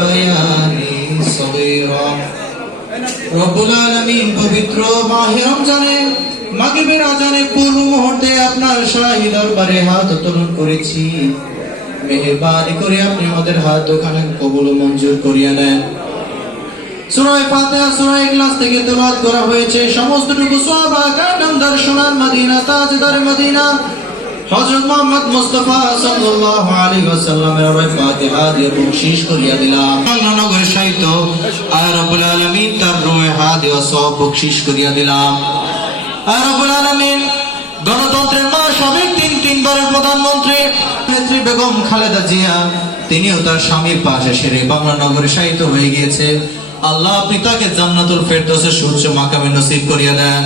ربياني صغيرا রব্বুল আলামিন পবিত্র মাহে রমজানে মাগরিবের আজানে পূর্ব মুহূর্তে আপনার শাহী দরবারে হাত উত্তোলন করেছি। মেহেরবানি করে আপনি আমাদের হাত দুখানা কবুল ও মঞ্জুর করিয়া নেন। সূরা ফাতিহা সূরা ইখলাস থেকে তেলাওয়াত করা হয়েছে। সমস্তটুকু সাহাবা کرام দর্শনার মদিনা তাজদার মদিনা হযরত মুহাম্মদ মুস্তাফা সাল্লাল্লাহু আলাইহি ওয়াসাল্লামের ওই ফাতিহা দিয়ে বখশিশ করিয়া দিলাম। বাংলানগর সাহিত্য আর রব্বুল আলামিন তার রূহে হাদি ও সওয়াব বখশিশ করিয়া দিলাম। আর রব্বুল আলামিন গণতন্ত্রের মা সাবেক তিনবারের প্রধানমন্ত্রী নেত্রী বেগম খালেদা জিয়া তিনিও তার স্বামীর পাশে সেরে বাংলানগরে শায়িত হয়ে গিয়েছে। আল্লাহ আপনি তাকে জান্নাতুল ফেরদৌসের সুউচ্চ মাকামে নসিব করিয়া দেন।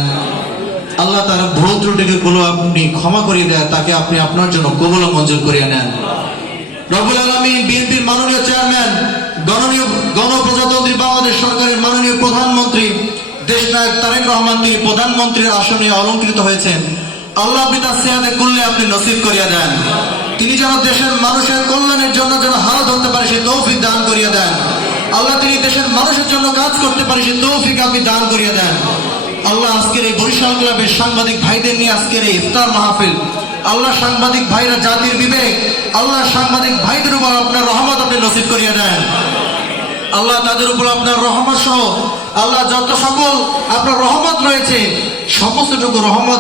আল্লাহ তার ভুল ত্রুটিগুলো আপনি ক্ষমা করিয়ে দেন, তাকে আপনি আপনার জন্য কবুল ও মঞ্জুর করিয়া নেন। রব্বুল আলামিন বিএনপির মাননীয় চেয়ারম্যান, গণপ্রজাতন্ত্রী বাংলাদেশ সরকারের মাননীয় প্রধানমন্ত্রী দেশনায়ক তারেক রহমান তিনি প্রধানমন্ত্রীর আসনে অলংকৃত হয়েছেন। আল্লাহ আপনি তার সিয়াদে কুল্লে আপনি নসিব করিয়া দেন। তিনি যেন দেশের মানুষের কল্যাণের জন্য যেন হাত ধরতে পারে সেই তৌফিক দান করিয়া দেন। আল্লাহ তিনি দেশের মানুষের জন্য কাজ করতে পারে সেই তৌফিক আপনি দান করিয়া দেন। আল্লাহ আজকের এই বরিশাল ক্লাবের সাংবাদিক ভাইদের নিয়ে আজকের এই ইফতার মাহফিল, আল্লাহ সাংবাদিক ভাইরা জাতির বিবেক, আল্লাহ সাংবাদিক ভাইদের উপর আপনার রহমত আপনি নসিব করিয়া দেন। আল্লাহ তাদের উপর আপনার রহমত সহ আল্লাহ যত সকল আপনার রহমত রয়েছে সমস্তটুকু রহমত